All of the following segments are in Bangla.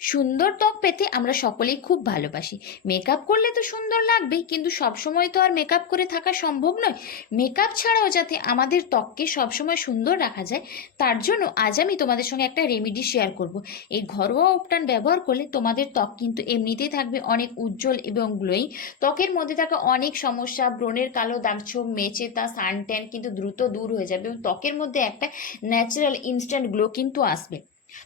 সুন্দর ত্বক পেতে আমরা সকলেই খুব ভালোবাসি। মেকআপ করলে তো সুন্দর লাগবেই, কিন্তু সবসময় তো আর মেকআপ করে থাকা সম্ভব নয়। মেকআপ ছাড়াও যাতে আমাদের ত্বককে সবসময় সুন্দর রাখা যায়, তার জন্য আজ আমি তোমাদের সঙ্গে একটা রেমেডি শেয়ার করব। এই ঘরোয়া উপটান ব্যবহার করলে তোমাদের ত্বক কিন্তু এমনিতেই থাকবে অনেক উজ্জ্বল এবং গ্লোয়িং। ত্বকের মধ্যে থাকা অনেক সমস্যা, ব্রণের কালো দাগছোপ মেচে তা, সানট্যান কিন্তু দ্রুত দূর হয়ে যাবে এবং ত্বকের মধ্যে একটা ন্যাচারাল ইনস্ট্যান্ট গ্লো কিন্তু আসবে।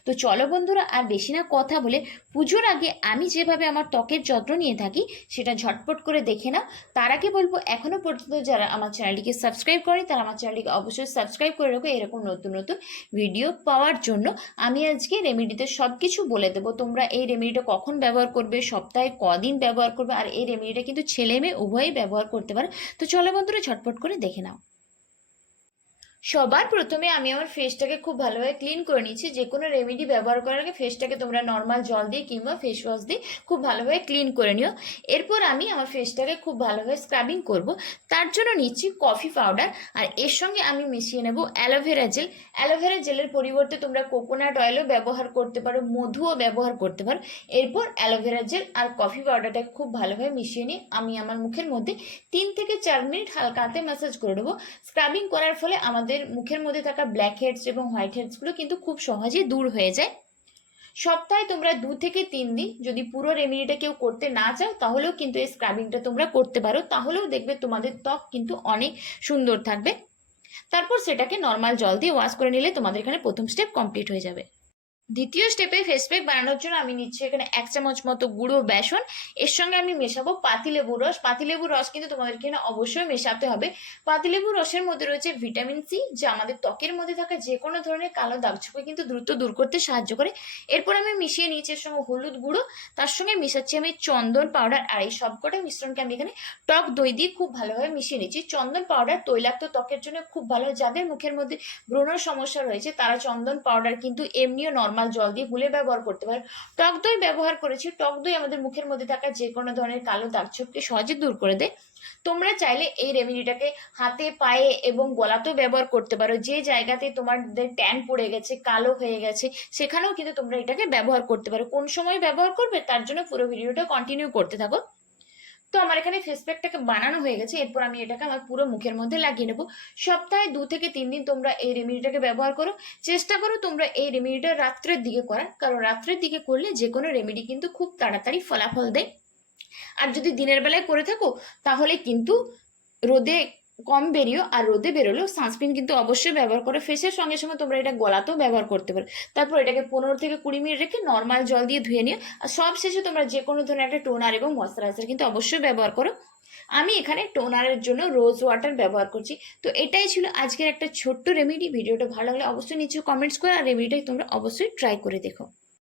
তো চলো বন্ধুরা, আর বেশি না কথা বলে পুজোর আগে আমি যেভাবে আমার ত্বকের যত্ন নিয়ে থাকি সেটা ঝটপট করে দেখে নাও। তার আগে বলব এখনও পর্যন্ত যারা আমার চ্যানেলটিকে সাবস্ক্রাইব করে তারা আমার চ্যানেলটিকে অবশ্যই সাবস্ক্রাইব করে রাখো এরকম নতুন নতুন ভিডিও পাওয়ার জন্য। আমি আজকে রেমেডিতে সব কিছু বলে দেবো। তোমরা এই রেমেডিটা কখন ব্যবহার করবে, সপ্তাহে কদিন ব্যবহার করবে, আর এই রেমেডিটা কিন্তু ছেলে মেয়ে উভয়ই ব্যবহার করতে পারে। তো চলো বন্ধুরা, ঝটপট করে দেখে নাও। সবার প্রথমে আমি আমার ফেসটাকে খুব ভালোভাবে ক্লিন করে নিচ্ছি যে কোনো রেমেডি ব্যবহার করার আগে ফেসটাকে তোমরা নর্মাল জল দিয়ে কিংবা ফেস ওয়াশ দিয়ে খুব ভালোভাবে ক্লিন করে নিও। এরপর আমি আমার ফেসটাকে খুব ভালোভাবে স্ক্রাবিং করব। তার জন্য নিচ্ছি কফি পাউডার আর এর সঙ্গে আমি মিশিয়ে নেব অ্যালোভেরা জেল অ্যালোভেরা জেলের পরিবর্তে তোমরা কোকোনাট অয়েলও ব্যবহার করতে পারো, মধুও ব্যবহার করতে পারো। এরপর অ্যালোভেরা জেল আর কফি পাউডারটাকে খুব ভালোভাবে মিশিয়ে নিয়ে আমি আমার মুখের মধ্যে তিন থেকে চার মিনিট হালকা হাতে ম্যাসাজ করে দেবো স্ক্রাবিং করার ফলে আমাদের মুখের মধ্যে থাকা ব্ল্যাক হেডস এবং হোয়াইট হেডসগুলো কিন্তু খুব সহজে দূর হয়ে যায়। সপ্তাহে তোমরা দু থেকে তিন দিন যদি পুরো রেমেডিটা কেউ করতে না চাও, তাহলেও কিন্তু এই স্ক্রাবিংটা তোমরা করতে পারো। তাহলেও দেখবে তোমাদের ত্বক কিন্তু অনেক সুন্দর থাকবে। তারপর সেটাকে নর্মাল জল দিয়ে ওয়াশ করে নিলে তোমাদের এখানে প্রথম স্টেপ কমপ্লিট হয়ে যাবে। দ্বিতীয় স্টেপে ফেস প্যাক বানানোর জন্য আমি নিচ্ছি এখানে এক চামচ মতো গুঁড়ো বেসন। এর সঙ্গে আমি মেশাবো পাতিলেবুর রস। পাতিলেবুর রস কিন্তু তোমাদেরকে এখানে অবশ্যই মেশাতে হবে। পাতিলেবুর রসের মধ্যে রয়েছে ভিটামিন সি যা আমাদের ত্বকের মধ্যে থাকা যে কোনো ধরনের কালো দাগছোপকে কিন্তু দ্রুত দূর করতে সাহায্য করে। এরপর আমি মিশিয়ে নিয়েছি এর সঙ্গে হলুদ গুঁড়ো। তার সঙ্গে মিশাচ্ছি আমি চন্দন পাউডার আর এই সবকটা মিশ্রণকে আমি এখানে টক দই দিয়ে খুব ভালোভাবে মিশিয়ে নিচ্ছি। চন্দন পাউডার তৈলাক্ত ত্বকের জন্য খুব ভালো যাদের মুখের মধ্যে ব্রণর সমস্যা রয়েছে, তারা চন্দন পাউডার কিন্তু এমনিও নর্মাল জল দিয়ে গুলে ব্যবহার করতে পারে। টক দই ব্যবহার করেছি, টক দই আমাদের মুখের মধ্যে থাকা যে কোনো ধরনের কালো দাগছোপকে সহজে দূর করে দেয়। তোমরা চাইলে এই রেমেডিটাকে হাতে, পায়ে এবং গলাতেও ব্যবহার করতে পারো। যে জায়গাতে তোমাদের ট্যান পড়ে গেছে, কালো হয়ে গেছে, সেখানেও কিন্তু তোমরা এটাকে ব্যবহার করতে পারো। কোন সময় ব্যবহার করবে, তার জন্য পুরো ভিডিওটা কন্টিনিউ করতে থাকো। তো আমার এখানে ফেস প্যাকটাকে বানানো হয়ে গেছে। এরপর আমি এটাকে আমার পুরো মুখের মধ্যে লাগিয়ে নেব। সপ্তাহে দু থেকে তিন দিন তোমরা এই রেমিডিটাকে ব্যবহার করো। চেষ্টা করো তোমরা এই রেমিডিটা রাত্রের দিকে করার। কারণ রাত্রের দিকে করলে যে কোনো রেমেডি কিন্তু খুব তাড়াতাড়ি ফলাফল দেয়। আর যদি দিনের বেলায় করে থাকো, তাহলে কিন্তু রোদে কম বেরিয়েও আর রোদে বেরোলেও সানস্ক্রিন কিন্তু অবশ্যই ব্যবহার করে। ফেসের সঙ্গে সঙ্গে তোমরা এটা গলাতেও ব্যবহার করতে পারো। তারপর এটাকে পনেরো থেকে কুড়ি মিনিট রেখে নর্মাল জল দিয়ে ধুয়ে নিও। আর সব শেষে তোমরা যে কোনো ধরনের একটা টোনার এবং ময়শ্চারাইজার কিন্তু অবশ্যই ব্যবহার করো। আমি এখানে টোনারের জন্য রোজ ওয়াটার ব্যবহার করছি। তো এটাই ছিল আজকের একটা ছোট্ট রেমেডি ভিডিওটা ভালো লাগলে অবশ্যই নিচে কমেন্টস করে আর রেমেডিটাই তোমরা অবশ্যই ট্রাই করে দেখো।